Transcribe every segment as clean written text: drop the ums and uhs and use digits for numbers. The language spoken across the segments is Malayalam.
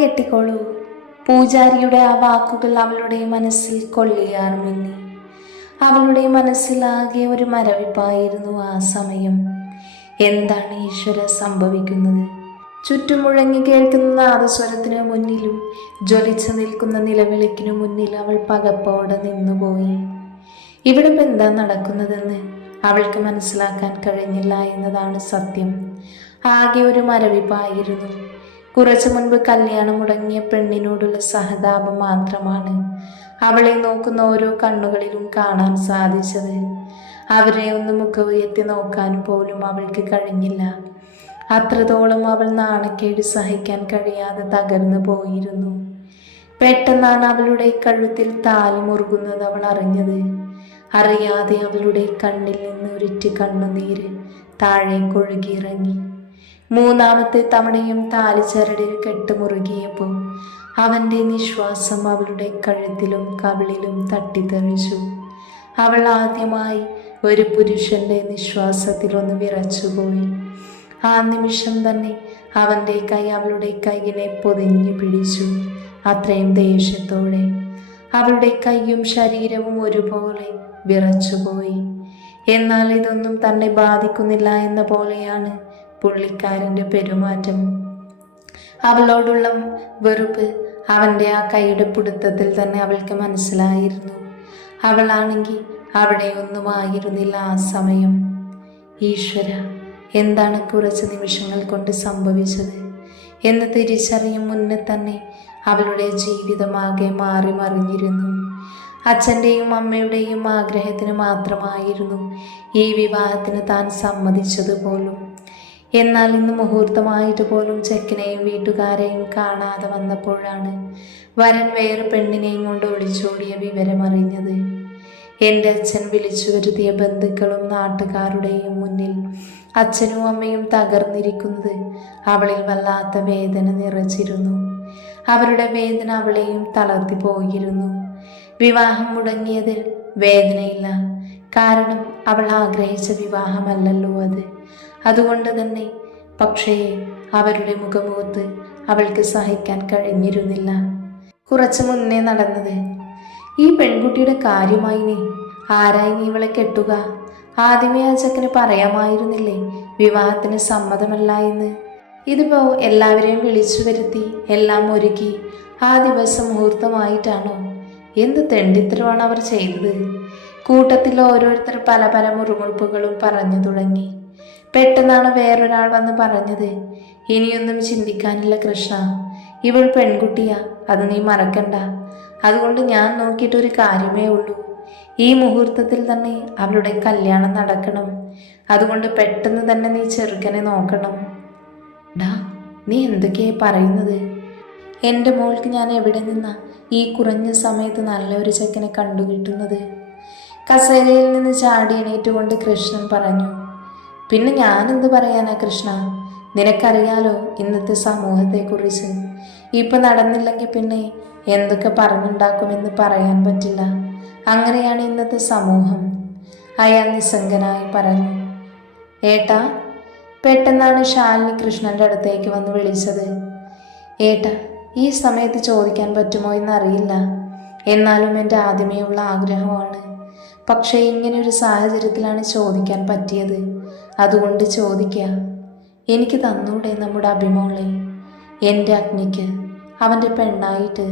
കെട്ടിക്കോളൂ. പൂജാരിയുടെ ആ വാക്കുകൾ അവളുടെ മനസ്സിൽ കൊള്ളിയാർമിന്നി. അവളുടെ മനസ്സിലാകെ ഒരു മരവിപ്പായിരുന്നു ആ സമയം. എന്താണ് ഈശ്വര സംഭവിക്കുന്നത്? ചുറ്റും മുഴങ്ങി കേൾക്കുന്ന നാദസ്വരത്തിനു മുന്നിലും ജ്വലിച്ചു നിൽക്കുന്ന നിലവിളിക്കിനു മുന്നിൽ അവൾ പകപ്പോടെ നിന്നുപോയി. ഇവിടെ ഇപ്പം എന്താ നടക്കുന്നതെന്ന് അവൾക്ക് മനസ്സിലാക്കാൻ കഴിഞ്ഞില്ല എന്നതാണ് സത്യം. ആകെ ഒരു മരവിപ്പായിരുന്നു. കുറച്ചു മുൻപ് കല്യാണം മുടങ്ങിയ പെണ്ണിനോടുള്ള സഹതാപം മാത്രമാണ് അവളെ നോക്കുന്ന ഓരോ കണ്ണുകളിലും കാണാൻ സാധിച്ചത്. അവരെ ഒന്ന് മുഖമുയർത്തി നോക്കാൻ പോലും അവൾക്ക് കഴിഞ്ഞില്ല. അത്രത്തോളം അവൾ നാണക്കേട് സഹിക്കാൻ കഴിയാതെ തകർന്നു പോയിരുന്നു. പെട്ടെന്നാണ് അവളുടെ കഴുത്തിൽ താലി മുറുകുന്നത് അവൾ അറിഞ്ഞത്. അറിയാതെ അവളുടെ കണ്ണിൽ നിന്ന് ഒരിറ്റ് കണ്ണുനീര് താഴേക്കൊഴുകിയിറങ്ങി. മൂന്നാമത്തെ തവണയും താലി ചരടിൽ കെട്ടുമുറുകിയപ്പോൾ അവൻ്റെ നിശ്വാസം അവളുടെ കഴുത്തിലും കവിളിലും തട്ടിത്തെറിച്ചു. അവൾ ആദ്യമായി ഒരു പുരുഷന്റെ നിശ്വാസത്തിലൊന്ന് വിറച്ചുപോയി. ആ നിമിഷം തന്നെ അവൻ്റെ കൈ അവളുടെ കൈയിനെ പൊതിഞ്ഞു പിടിച്ചു. അത്രയും ദേഷ്യത്തോടെ അവളുടെ കൈയും ശരീരവും ഒരുപോലെ വിറച്ചുപോയി. എന്നാൽ ഇതൊന്നും തന്നെ ബാധിക്കുന്നില്ല എന്ന പോലെയാണ് പുള്ളിക്കാരൻ്റെ പെരുമാറ്റം. അവളോടുള്ള വെറുപ്പ് അവൻ്റെ ആ കൈയുടെ പിടുത്തത്തിൽ തന്നെ അവൾക്ക് മനസ്സിലായിരുന്നു. അവളാണെങ്കിൽ അവിടെ ഒന്നുമായിരുന്നില്ല ആ സമയം. ഈശ്വര, എന്താണ് കുറച്ച് നിമിഷങ്ങൾ കൊണ്ട് സംഭവിച്ചത് എന്ന് തിരിച്ചറിയും മുന്നേ തന്നെ അവളുടെ ജീവിതമാകെ മാറി മറിഞ്ഞിരുന്നു. അച്ഛൻ്റെയും അമ്മയുടെയും ആഗ്രഹത്തിന് മാത്രമായിരുന്നു ഈ വിവാഹത്തിന് താൻ സമ്മതിച്ചതുപോലും. എന്നാൽ ഇന്ന് മുഹൂർത്തമായിട്ട് പോലും ചെക്കനെയും വീട്ടുകാരെയും കാണാതെ വന്നപ്പോഴാണ് വരൻ വേറെ പെണ്ണിനെയും കൊണ്ട് ഒളിച്ചോടിയ വിവരമറിഞ്ഞത്. എൻ്റെ അച്ഛൻ വിളിച്ചു വരുത്തിയ ബന്ധുക്കളും നാട്ടുകാരുടെയും മുന്നിൽ അച്ഛനും അമ്മയും തകർന്നിരിക്കുന്നത് അവളിൽ വല്ലാത്ത വേദന നിറച്ചിരുന്നു. അവരുടെ വേദന അവളെയും തളർത്തി പോയിരുന്നു. വിവാഹം മുടങ്ങിയതിൽ വേദനയില്ല, കാരണം അവൾ ആഗ്രഹിച്ച വിവാഹമല്ലല്ലോ അത്. അതുകൊണ്ട് തന്നെ പക്ഷേ അവരുടെ മുഖമുഖത്ത് അവൾക്ക് സഹിക്കാൻ കഴിഞ്ഞിരുന്നില്ല. കുറച്ചു മുന്നേ നടന്നത്. ഈ പെൺകുട്ടിയുടെ കാര്യമായി നീ ആരായി നീ ഇവളെ കെട്ടുക? ആദ്യമേ ആ ചെക്കന് പറയാമായിരുന്നില്ലേ വിവാഹത്തിന് സമ്മതമല്ല എന്ന്? ഇതിപ്പോ എല്ലാവരെയും വിളിച്ചു വരുത്തി എല്ലാം ഒരുക്കി ആ ദിവസം മുഹൂർത്തമായിട്ടാണോ? എന്ത് തെണ്ടിത്തരമാണ് അവർ ചെയ്തത്? കൂട്ടത്തിൽ ഓരോരുത്തർ പല പല മുറുമുറുപ്പുകളും പറഞ്ഞു തുടങ്ങി. പെട്ടെന്നാണ് വേറൊരാൾ വന്ന് പറഞ്ഞത്, ഇനിയൊന്നും ചിന്തിക്കാനില്ല കൃഷ്ണ, ഇവൾ പെൺകുട്ടിയാ, അത് നീ മറക്കണ്ട. അതുകൊണ്ട് ഞാൻ നോക്കിയിട്ടൊരു കാര്യമേ ഉള്ളൂ, ഈ മുഹൂർത്തത്തിൽ തന്നെ അവളുടെ കല്യാണം നടക്കണം. അതുകൊണ്ട് പെട്ടെന്ന് തന്നെ നീ ചെറുക്കനെ നോക്കണം. ഡാ, നീ എന്തൊക്കെയാ പറയുന്നത്? എൻ്റെ മോൾക്ക് ഞാൻ എവിടെ നിന്നാ ഈ കുറഞ്ഞ സമയത്ത് നല്ലൊരു ചെക്കനെ കണ്ടുകിട്ടുന്നത്? കസേരയിൽ നിന്ന് ചാടി എണീറ്റുകൊണ്ട് കൃഷ്ണൻ പറഞ്ഞു. പിന്നെ ഞാനെന്ത് പറയാനാ കൃഷ്ണ, നിനക്കറിയാലോ ഇന്നത്തെ സമൂഹത്തെക്കുറിച്ച്. ഇപ്പം നടന്നില്ലെങ്കിൽ പിന്നെ എന്തൊക്കെ പറഞ്ഞുണ്ടാക്കുമെന്ന് പറയാൻ പറ്റില്ല. അങ്ങനെയാണ് ഇന്നത്തെ സമൂഹം. അയാൾ നിസ്സംഗനായി പറഞ്ഞു. ഏട്ടാ, പെട്ടെന്നാണ് ശാലിനി കൃഷ്ണൻ്റെ അടുത്തേക്ക് വന്ന് വിളിച്ചത്. ഏട്ടാ, ഈ സമയത്ത് ചോദിക്കാൻ പറ്റുമോ എന്നറിയില്ല, എന്നാലും എൻ്റെ ആദ്യമേ ഉള്ള ആഗ്രഹമാണ്. പക്ഷേ ഇങ്ങനെയൊരു സാഹചര്യത്തിലാണ് ചോദിക്കാൻ പറ്റിയത്, അതുകൊണ്ട് ചോദിക്കുക. എനിക്ക് തന്നൂടെ നമ്മുടെ അഭിമോളെ, എൻ്റെ അഗ്നിക്ക്, അവൻ്റെ പെണ്ണായിട്ട്?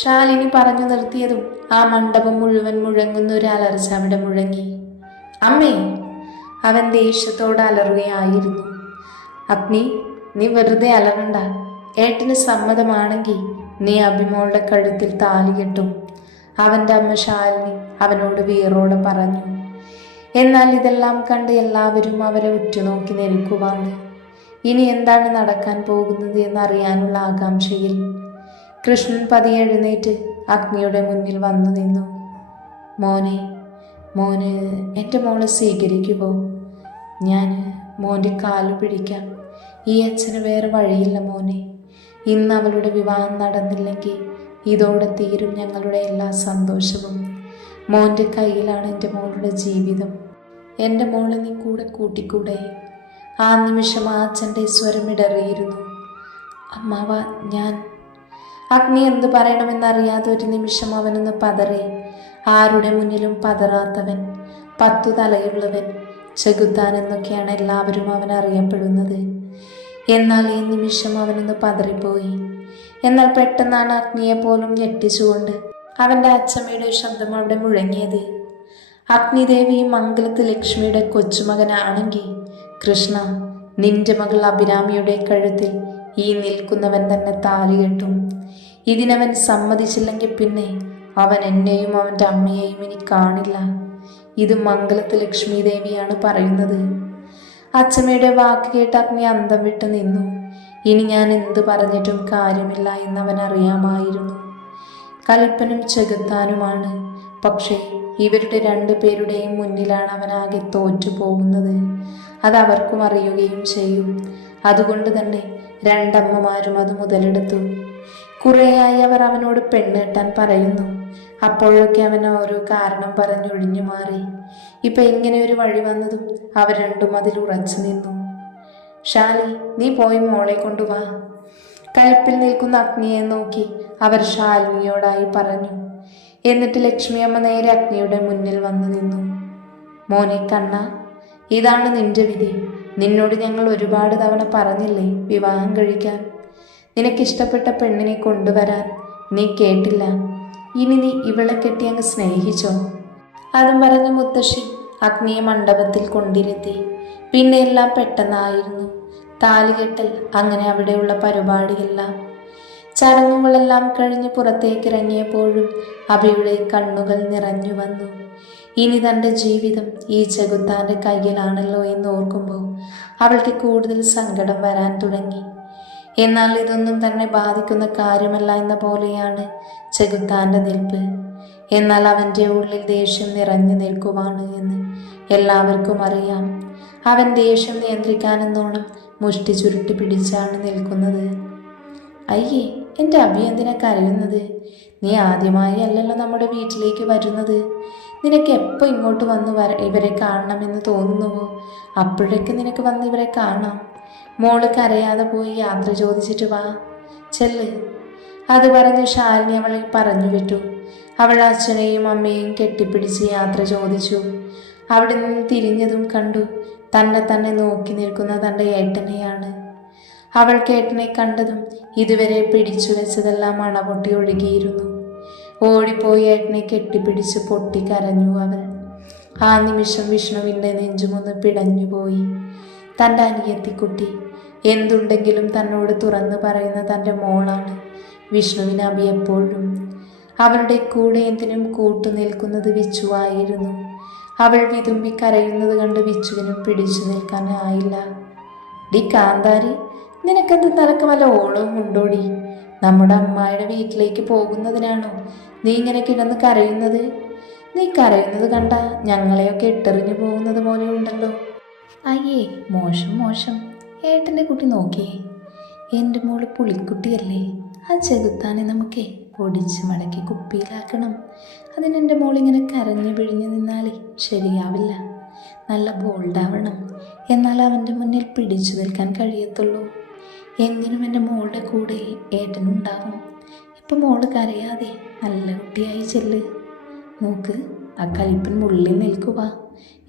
ശാലിനി പറഞ്ഞു നിർത്തിയതും ആ മണ്ഡപം മുഴുവൻ മുഴങ്ങുന്ന ഒരു അലർച്ച അവിടെ മുഴങ്ങി. അമ്മേ! അവൻ ദേഷ്യത്തോട് അലറുകയായിരുന്നു. അഗ്നി, നീ വെറുതെ അലറണ്ട. ഏട്ടന് സമ്മതമാണെങ്കിൽ നീ അഭിമോളുടെ കഴുത്തിൽ താലി കെട്ടും, അവൻ്റെ അമ്മ ശാലിനി അവനോട് വീറോടെ പറഞ്ഞു. എന്നാൽ ഇതെല്ലാം കണ്ട് എല്ലാവരും അവരെ ഉറ്റുനോക്കി നിൽക്കുവാണ്. ഇനി എന്താണ് നടക്കാൻ പോകുന്നത് എന്നറിയാനുള്ള ആകാംക്ഷയിൽ കൃഷ്ണൻ പതിയെ എഴുന്നേറ്റ് അഗ്നിയുടെ മുന്നിൽ വന്നു നിന്നു. മോന് എൻ്റെ മോളെ സ്വീകരിക്കുമോ? ഞാൻ മോൻ്റെ കാലു പിടിക്കാം. ഈ അച്ഛന് വേറെ വഴിയില്ല മോനെ. ഇന്ന് അവളുടെ വിവാഹം നടന്നില്ലെങ്കിൽ ഇതോടെ തീരും ഞങ്ങളുടെ എല്ലാ സന്തോഷവും. മോൻ്റെ കയ്യിലാണ് എൻ്റെ മോളുടെ ജീവിതം. എൻ്റെ മോളെ നീ കൂടെ കൂട്ടിക്കൂടെ? ആ നിമിഷം ആ അച്ഛൻ്റെ സ്വരം ഇടറിയിരുന്നു. അമ്മാവ, ഞാൻ അഗ്നി എന്തു പറയണമെന്നറിയാതെ ഒരു നിമിഷം അവനൊന്ന് പതറി. ആരുടെ മുന്നിലും പതറാത്തവൻ, 10 തലയുള്ളവൻ, ചെകുത്താൻ എന്നൊക്കെയാണ് എല്ലാവരും അവൻ അറിയപ്പെടുന്നത്. എന്നാൽ ഈ നിമിഷം അവനൊന്ന് പതറിപ്പോയി. എന്നാൽ പെട്ടെന്നാണ് അഗ്നിയെ പോലും ഞെട്ടിച്ചുകൊണ്ട് അവൻ്റെ അച്ഛമ്മയുടെ ശബ്ദം അവിടെ മുഴങ്ങിയത്. അഗ്നിദേവി മംഗലത്ത് ലക്ഷ്മിയുടെ കൊച്ചുമകനാണെങ്കിൽ കൃഷ്ണ, നിന്റെ മകൾ അഭിരാമിയുടെ കഴുത്തിൽ ഈ നിൽക്കുന്നവൻ തന്നെ താലി കെട്ടും. ഇതിനവൻ സമ്മതിച്ചില്ലെങ്കിൽ പിന്നെ അവൻ എന്നെയും അവൻ്റെ അമ്മയെയും ഇനി കാണില്ല. ഇത് മംഗലത്ത് ലക്ഷ്മി ദേവിയാണ് പറയുന്നത്. അച്ഛമ്മയുടെ വാക്ക് കേട്ട് അഗ്നി അന്തം വിട്ടു നിന്നു. ഇനി ഞാൻ എന്ത് പറഞ്ഞിട്ടും കാര്യമില്ല എന്നവൻ അറിയാമായിരുന്നു. കലിപ്പനും ചെകുത്താനുമാണ്. പക്ഷേ ഇവരുടെ 2 പേരുടെയും മുന്നിലാണ് അവനാകെ തോറ്റു പോകുന്നത്. അതവർക്കും അറിയുകയും ചെയ്യും. അതുകൊണ്ട് തന്നെ 2 അമ്മമാരും അത് മുതലെടുത്തു. കുറേയായി അവർ അവനോട് പെണ്ണ് കെട്ടാൻ പറയുന്നു. അപ്പോഴൊക്കെ അവൻ ഓരോ കാരണം പറഞ്ഞൊഴിഞ്ഞു മാറി. ഇപ്പം ഇങ്ങനെ ഒരു വഴി വന്നതും അവർ രണ്ടും അതിൽ ഉറച്ചു നിന്നു. ഷാലി, നീ പോയി മോളെ കൊണ്ടുവാ. കലിപ്പിൽ നിൽക്കുന്ന അഗ്നിയെ നോക്കി അവർ ശാലിനിയോടായി പറഞ്ഞു. എന്നിട്ട് ലക്ഷ്മിയമ്മ നേരെ അഗ്നിയുടെ മുന്നിൽ വന്നു നിന്നു. മോനെ കണ്ണ, ഇതാണ് നിന്റെ വിധി. നിന്നോട് ഞങ്ങൾ ഒരുപാട് തവണ പറഞ്ഞില്ലേ വിവാഹം കഴിക്കാൻ, നിനക്കിഷ്ടപ്പെട്ട പെണ്ണിനെ കൊണ്ടുവരാൻ. നീ കേട്ടില്ല. ഇനി നീ ഇവളെ കെട്ടി അങ്ങ് സ്നേഹിച്ചോ? അതും പറഞ്ഞ് മുത്തശ്ശി അഗ്നിയെ മണ്ഡപത്തിൽ കൊണ്ടിരുത്തി. പിന്നെ എല്ലാം പെട്ടെന്നായിരുന്നു. താലികെട്ടൽ, അങ്ങനെ അവിടെയുള്ള പരിപാടിയെല്ലാം. ചടങ്ങുകളെല്ലാം കഴിഞ്ഞ് പുറത്തേക്കിറങ്ങിയപ്പോഴും അഭിയുടെ കണ്ണുകൾ നിറഞ്ഞു വന്നു. ഇനി തൻ്റെ ജീവിതം ഈ ചെകുത്താൻ്റെ കയ്യിലാണല്ലോ എന്നോർക്കുമ്പോൾ അവൾക്ക് കൂടുതൽ സങ്കടം വരാൻ തുടങ്ങി. എന്നാൽ ഇതൊന്നും തന്നെ ബാധിക്കുന്ന കാര്യമല്ല എന്ന പോലെയാണ് ചെകുത്താൻ്റെ നിൽപ്പ്. എന്നാൽ അവൻ്റെ ഉള്ളിൽ ദേഷ്യം നിറഞ്ഞു നിൽക്കുവാണ് എന്ന് എല്ലാവർക്കും അറിയാം. അവൻ ദേഷ്യം നിയന്ത്രിക്കാനെന്നോണം മുഷ്ടി ചുരുട്ടി പിടിച്ചാണ് നിൽക്കുന്നത്. അയ്യേ, എൻ്റെ അഭി എന്തിനാ കരയുന്നത്? നീ ആദ്യമായി അല്ലല്ലോ നമ്മുടെ വീട്ടിലേക്ക് വരുന്നത്. നിനക്ക് എപ്പോൾ ഇങ്ങോട്ട് വന്ന് ഇവരെ കാണണമെന്ന് തോന്നുന്നുവോ അപ്പോഴേക്ക് നിനക്ക് വന്ന് ഇവരെ കാണാം. മോള് കരയാതെ പോയി യാത്ര ചോദിച്ചിട്ട് വാ, ചെല്ല്. അത് പറഞ്ഞ് ശാലിനി അവളെ പറഞ്ഞു വിട്ടു. അവൾ അച്ഛനെയും അമ്മയെയും കെട്ടിപ്പിടിച്ച് യാത്ര ചോദിച്ചു. അവിടെ നിന്ന് തിരിഞ്ഞതും കണ്ടു തന്നെ നോക്കി നിൽക്കുന്ന തൻ്റെ ഏട്ടനെയാണ്. അവൾക്ക് ഏട്ടനെ കണ്ടതും ഇതുവരെ പിടിച്ചു വെച്ചതെല്ലാം അണപൊട്ടി ഒഴുകിയിരുന്നു. ഓടിപ്പോയി ഏട്ടനെ കെട്ടിപ്പിടിച്ച് പൊട്ടിക്കരഞ്ഞു അവൾ. ആ നിമിഷം വിഷ്ണുവിൻ്റെ നെഞ്ചുമൊന്ന് പിടഞ്ഞുപോയി. തൻ്റെ അനിയത്തിക്കുട്ടി എന്തുണ്ടെങ്കിലും തന്നോട് തുറന്നു പറയുന്ന തൻ്റെ മോളാണ് വിഷ്ണുവിന് അഭി എപ്പോഴും. അവളുടെ കൂടെ എന്തിനും കൂട്ടുനിൽക്കുന്നത് വിച്ചുവായിരുന്നു. അവൾ വിതുമ്പി കരയുന്നത് കണ്ട് വിച്ചുവിനും പിടിച്ചു നിൽക്കാനായില്ല. ഡി കാന്താരി, നിനക്കെന്ത് തലക്ക് വല്ല ഓളവും ഉണ്ടോടി? നമ്മുടെ അമ്മായിയുടെ വീട്ടിലേക്ക് പോകുന്നതിനാണോ നീ ഇങ്ങനെ കിടന്ന് കരയുന്നത്? നീ കരയുന്നത് കണ്ട ഞങ്ങളെയൊക്കെ ഇട്ടെറിഞ്ഞു പോകുന്നത് പോലെ ഉണ്ടല്ലോ. അയ്യേ, മോശം മോശം. ഏട്ടൻ്റെ കുട്ടി നോക്കിയേ, എൻ്റെ മോള് പുളിക്കുട്ടിയല്ലേ. ആ ചെകുത്താനെ നമുക്കേ പൊടിച്ച് മടക്കി കുപ്പിയിലാക്കണം. അതിനെൻ്റെ മോളിങ്ങനെ കരഞ്ഞു പിഴിഞ്ഞു നിന്നാലേ ശരിയാവില്ല. നല്ല ബോൾഡാവണം, എന്നാൽ അവൻ്റെ മുന്നിൽ പിടിച്ചു നിൽക്കാൻ കഴിയത്തുള്ളൂ. എന്തിനും എൻ്റെ മോളുടെ കൂടെ ഏട്ടനുണ്ടാവും. ഇപ്പം മോള് കരയാതെ നല്ല കുട്ടിയായി ചെല്ല്. നോക്ക്, ആ കലിപ്പൻ മുള്ളിൽ നിൽക്കുക.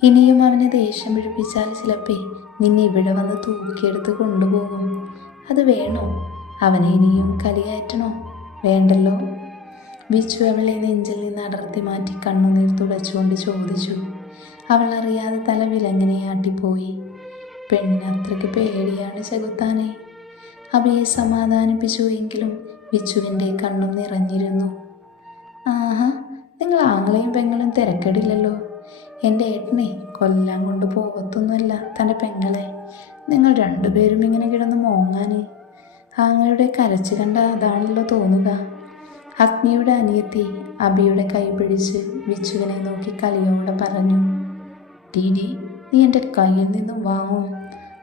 ഇനിയും അവനെ ദേഷ്യം പിടിപ്പിച്ചാൽ ചിലപ്പേ നിന്നെ ഇവിടെ വന്ന് തൂക്കിയെടുത്ത് കൊണ്ടുപോകും. അത് വേണോ? അവനെ ഇനിയും കലിയാറ്റണോ? വേണ്ടല്ലോ. വിച്ചു അവളെ നെഞ്ചിൽ നിന്ന് അടർത്തി മാറ്റി കണ്ണുനീർ തുടച്ചുകൊണ്ട് ചോദിച്ചു. അവൾ അറിയാതെ തല വിലങ്ങനെ ആട്ടിപ്പോയി. പെണ്ണിന് അത്രയ്ക്ക് പേടിയാണ് ചെകുത്താനെ. അവയെ സമാധാനിപ്പിച്ചു. എങ്കിലും വിച്ചുവിൻ്റെ കണ്ണും നിറഞ്ഞിരുന്നു. ആഹാ, നിങ്ങൾ ആങ്ങളെയും പെങ്ങളും തിരക്കടില്ലല്ലോ. എൻ്റെ ഏട്ടനെ കൊല്ലാൻ കൊണ്ട് പോകത്തൊന്നുമല്ല തൻ്റെ പെങ്ങളെ. നിങ്ങൾ 2 പേരും ഇങ്ങനെ കിടന്ന് മോങ്ങാൻ. ആങ്ങളുടെ കരച്ച് കണ്ട അതാണല്ലോ തോന്നുക. അഗ്നിയുടെ അനിയത്തി അഭിയുടെ കൈ പിടിച്ച് വിച്ചുവിനെ നോക്കി കലിയോടെ പറഞ്ഞു. ഡീഡി, നീ എൻ്റെ കയ്യിൽ നിന്നും വാങ്ങും.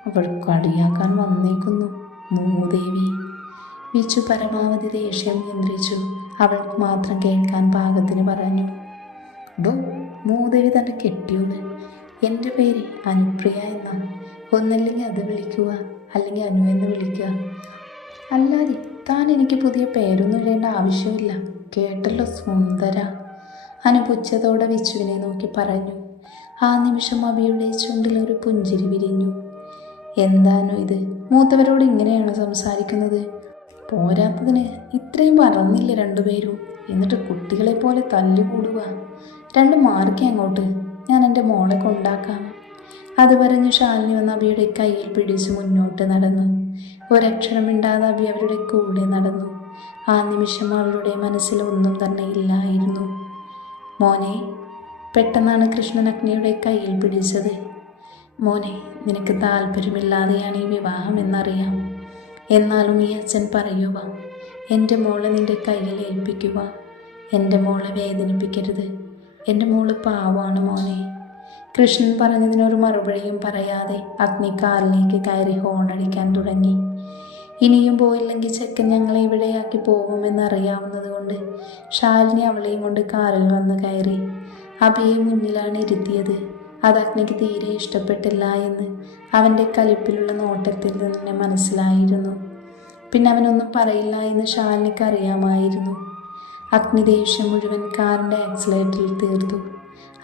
അവൾ കളിയാക്കാൻ വന്നേക്കുന്നു മൂദേവി. വിച്ചു പരമാവധി ദേഷ്യം നിയന്ത്രിച്ചു. അവൾക്ക് മാത്രം കേൾക്കാൻ പാകത്തിന് പറഞ്ഞു. ഡോ, മൂദേവി തൻ്റെ കെട്ടിയോള്. എൻ്റെ പേര് അനുപ്രിയ എന്നാണ്. ഒന്നല്ലെങ്കിൽ അത് വിളിക്കുക, അല്ലെങ്കിൽ അനു എന്ന് വിളിക്കുക. അല്ലാതെ താൻ എനിക്ക് പുതിയ പേരൊന്നും ഇടേണ്ട ആവശ്യമില്ല, കേട്ടല്ലോ സുന്ദര. അനു പുച്ഛത്തോടെ വിച്ചുവിനെ നോക്കി പറഞ്ഞു. ആ നിമിഷം അബിയുടെ ചുണ്ടിൽ ഒരു പുഞ്ചിരി വിരിഞ്ഞു. എന്താണോ ഇത്, മൂത്തവരോട് ഇങ്ങനെയാണോ സംസാരിക്കുന്നത്? പോരാത്തതിന് ഇത്രയും പറഞ്ഞില്ല രണ്ടുപേരും, എന്നിട്ട് കുട്ടികളെ പോലെ തല്ലുകൂടുക. മാർക്കി അങ്ങോട്ട്, ഞാൻ എൻ്റെ മോളെ കൊണ്ടാക്കാം. അത് പറഞ്ഞ് ശാലിനി വന്ന് അബിയുടെ കയ്യിൽ പിടിച്ച് മുന്നോട്ട് നടന്നു. ഒരക്ഷരം മിണ്ടാതെ അബി അവരുടെ കൂടെ നടന്നു. ആ നിമിഷം അവളുടെ മനസ്സിൽ ഒന്നും തന്നെ ഇല്ലായിരുന്നു. മോനെ, പെട്ടെന്നാണ് കൃഷ്ണൻ അഗ്നിയുടെ കയ്യിൽ പിടിച്ചത്. മോനെ, നിനക്ക് താല്പര്യമില്ലാതെയാണ് ഈ വിവാഹം എന്നറിയാം. എന്നാലും ഈ അച്ഛൻ പറയുക, എൻ്റെ മോളെ നിൻ്റെ കയ്യിൽ ഏൽപ്പിക്കുക. എൻ്റെ മോളെ വേദനിപ്പിക്കരുത്. എൻ്റെ മോള് പാവാണ് മോനെ. കൃഷ്ണൻ പറഞ്ഞതിനൊരു മറുപടിയും പറയാതെ അഗ്നി കാറിലേക്ക് കയറി ഹോണടിക്കാൻ തുടങ്ങി. ഇനിയും പോയില്ലെങ്കിൽ ചെക്കൻ ഞങ്ങളെ ഇവിടെയാക്കി പോകുമെന്നറിയാവുന്നത് കൊണ്ട് ശാലിനി അവളെയും കൊണ്ട് കാറിൽ വന്ന് കയറി. അബിയെ മുന്നിലാണ് ഇരുത്തിയത്. അത് അഗ്നിക്ക് തീരെ ഇഷ്ടപ്പെട്ടില്ല എന്ന് അവൻ്റെ കലിപ്പിലുള്ള നോട്ടത്തിൽ തന്നെ മനസ്സിലായിരുന്നു. പിന്നെ അവനൊന്നും പറയില്ല എന്ന് ശാലിനിക്ക് അറിയാമായിരുന്നു. അഗ്നി ദേഷ്യം മുഴുവൻ കാറിൻ്റെ ആക്സിലേറ്ററിൽ തീർത്തു.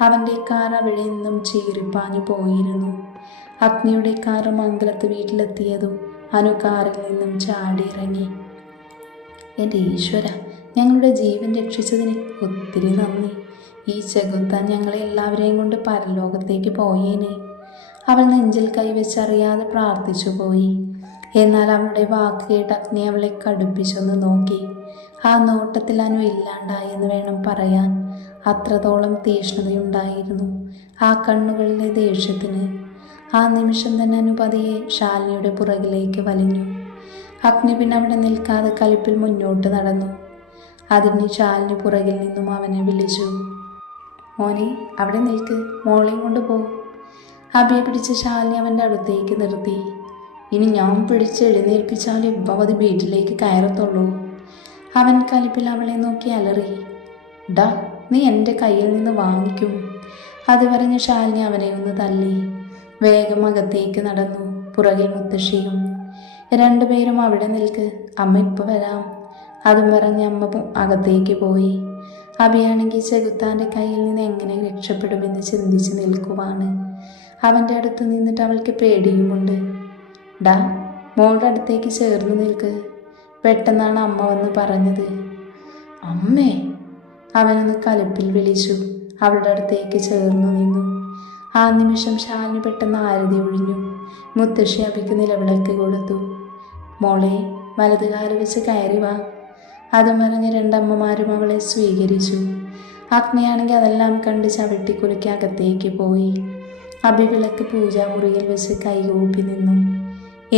അവൻ്റെ കാർ അവിടെ നിന്നും ചീറിപ്പാഞ്ഞു പോയിരുന്നു. അഗ്നിയുടെ കാർ മംഗലത്ത് വീട്ടിലെത്തിയതും അനു കാറിൽ നിന്നും ചാടിയിറങ്ങി. എൻ്റെ ഈശ്വര, ഞങ്ങളുടെ ജീവൻ രക്ഷിച്ചതിന് ഒത്തിരി നന്ദി. ഈ ചെകുത്താൻ ഞങ്ങളെ എല്ലാവരെയും കൊണ്ട് പരലോകത്തേക്ക് പോയേനെ. അവൾ നെഞ്ചിൽ കൈവച്ചറിയാതെ പ്രാർത്ഥിച്ചു പോയി. എന്നാൽ അവളുടെ വാക്ക് കേട്ട് അഗ്നി അവളെ കടുപ്പിച്ചൊന്ന് നോക്കി. ആ നോട്ടത്തിൽ അനു ഇല്ലാണ്ടായെന്ന് വേണം പറയാൻ. അത്രത്തോളം തീഷ്ണതയുണ്ടായിരുന്നു ആ കണ്ണുകളിലെ ദേഷ്യത്തിന്. ആ നിമിഷം തന്നെ അനുപതിയെ ശാലിനിയുടെ പുറകിലേക്ക് വലിഞ്ഞു. അഗ്നി പിന്നെ അവിടെ നിൽക്കാതെ കലിപ്പിൽ മുന്നോട്ട് നടന്നു. അതിന് ശാലിനി പുറകിൽ നിന്നും അവനെ വിളിച്ചു. മോനെ, അവിടെ നിൽക്ക്, മോളെയും കൊണ്ട് പോ. അബിയെ പിടിച്ച് ശാലിനി അവൻ്റെ അടുത്തേക്ക് നിർത്തി. ഇനി ഞാൻ പിടിച്ച് എഴുന്നേൽപ്പിച്ചാലേ ഭവതി വീട്ടിലേക്ക് കയറത്തുള്ളൂ. അവൻ കലിപ്പിൽ അവളെ നോക്കി അലറി. ഡാ, നീ എൻ്റെ കയ്യിൽ നിന്ന് വാങ്ങിക്കും. അത് പറഞ്ഞ് ശാലിനി അവനെ ഒന്ന് തള്ളി. വേഗം അകത്തേക്ക് നടന്നു. പുറകിൽ മുത്തശ്ശിയും. രണ്ടുപേരും അവിടെ നിൽക്ക്, അമ്മ ഇപ്പോൾ വരാം. അതും പറഞ്ഞ് അമ്മ അകത്തേക്ക് പോയി. അബിയാണെങ്കിൽ ചെകുത്താൻ്റെ കയ്യിൽ നിന്ന് എങ്ങനെ രക്ഷപ്പെടുമെന്ന് ചിന്തിച്ച് നിൽക്കുവാണ്. അവൻ്റെ അടുത്ത് നിന്നിട്ട് അവൾക്ക് പേടിയുമുണ്ട്. ഡാ, മോളുടെ അടുത്തേക്ക് ചേർന്ന് നിൽക്ക്. പെട്ടെന്നാണ് അമ്മ വന്ന് പറഞ്ഞത്. അമ്മേ, അവനൊന്ന് കലിപ്പിൽ വിളിച്ചു. അവളുടെ അടുത്തേക്ക് ചേർന്നു നിന്നു. ആ നിമിഷം ശാലിനി പെട്ടെന്ന് ആരതി ഒഴിഞ്ഞു. മുത്തശ്ശി അബിക്ക് നിലവിളക്ക് കൊടുത്തു. മോളെ, വലതുകാല് വെച്ച് കയറി വാ. അതും പറഞ്ഞ് രണ്ടമ്മമാരും അവളെ സ്വീകരിച്ചു. അഗ്നിയാണെങ്കിൽ അതെല്ലാം കണ്ട് ചവിട്ടിക്കുലുക്കി അകത്തേക്ക് പോയി. അബി വിളക്ക് പൂജാമുറിയിൽ വെച്ച് കൈകൂപ്പി നിന്നു.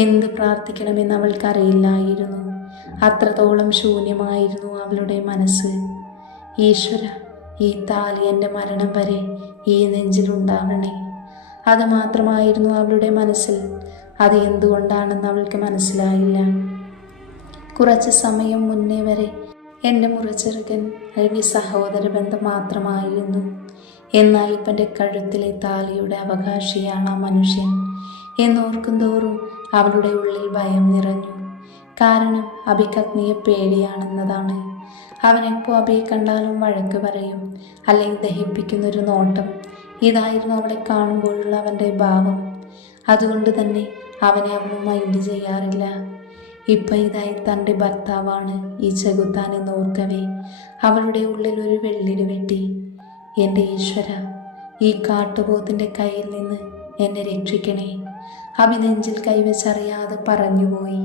എന്ത് പ്രാർത്ഥിക്കണമെന്ന് അവൾക്കറിയില്ലായിരുന്നു. അത്രത്തോളം ശൂന്യമായിരുന്നു അവളുടെ മനസ്സ്. ഈശ്വര, ഈ താലി എൻ്റെ മരണം വരെ ഈ നെഞ്ചിലുണ്ടാകണേ. അതുമാത്രമായിരുന്നു അവളുടെ മനസ്സിൽ. അത് എന്തുകൊണ്ടാണെന്ന് അവൾക്ക് മനസ്സിലായില്ല. കുറച്ച് സമയം മുന്നേ വരെ എൻ്റെ മുറച്ചെറുക്കൻ അല്ലെങ്കിൽ സഹോദര ബന്ധം മാത്രമായിരുന്നു. എന്നാൽ ഇപ്പം എൻ്റെ കഴുത്തിലെ താലിയുടെ അവകാശിയാണ് ആ മനുഷ്യൻ എന്നോർക്കും തോറും അവളുടെ ഉള്ളിൽ ഭയം നിറഞ്ഞു. കാരണം അബിക്ക് അഗ്നിയെ പേടിയാണെന്നതാണ്. അവനെപ്പോൾ അബിയെ കണ്ടാലും വഴക്ക് പറയും, അല്ലെങ്കിൽ ദഹിപ്പിക്കുന്നൊരു നോട്ടം. ഇതായിരുന്നു അവളെ കാണുമ്പോഴുള്ള അവൻ്റെ ഭാവം. അതുകൊണ്ട് തന്നെ അവനെ അവൾ മൈൻഡ് ചെയ്യാറില്ല. ഇപ്പം ഇതായി തൻ്റെ ഭർത്താവാണ് ഈ ചെകുത്താൻ എന്നോർക്കവേ അവളുടെ ഉള്ളിൽ ഒരു വെള്ളിടി വെട്ടി. എൻ്റെ ഈശ്വര, ഈ കാട്ടുപോത്തിൻ്റെ കയ്യിൽ നിന്ന് എന്നെ രക്ഷിക്കണേ. അബി നെഞ്ചിൽ കൈവച്ചറിയാതെ പറഞ്ഞുപോയി.